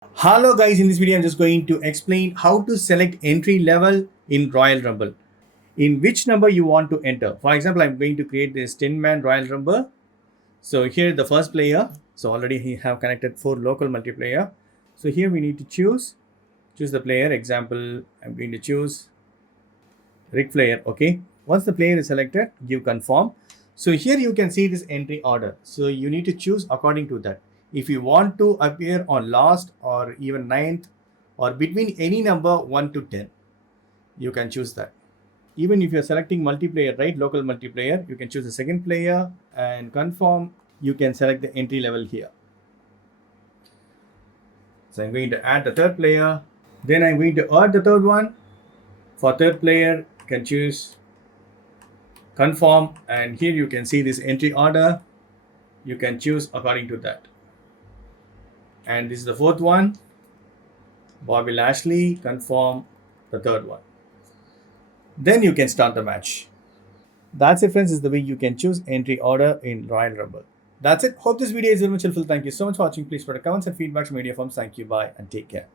Hello guys, in this video I'm just going to explain how to select entry level in Royal Rumble. In which number you want to enter. For example, I'm going to create this 10-man Royal Rumble. So here the first player. So already he have connected 4 local multiplayer. So here we need to choose the player. Example, I'm going to choose Ric Flair. Okay. Once the player is selected, give confirm. So here you can see this entry order. So you need to choose according to that. If you want to appear on last or even ninth or between any number 1 to 10, you can choose that. Even if you're selecting multiplayer, right, local multiplayer, you can choose the second player and confirm. You can select the entry level here. So I'm going to add the third player. Then I'm going to add the third one. For third player, you can choose confirm, and here you can see this entry order. You can choose according to that. And this is the fourth one, Bobby Lashley, confirm the third one. Then you can start the match. That's it, friends. Is the way you can choose entry order in Royal Rumble. That's it. Hope this video is very much helpful. Thank you so much for watching. Please put comments and feedback to media firms. Thank you. Bye and take care.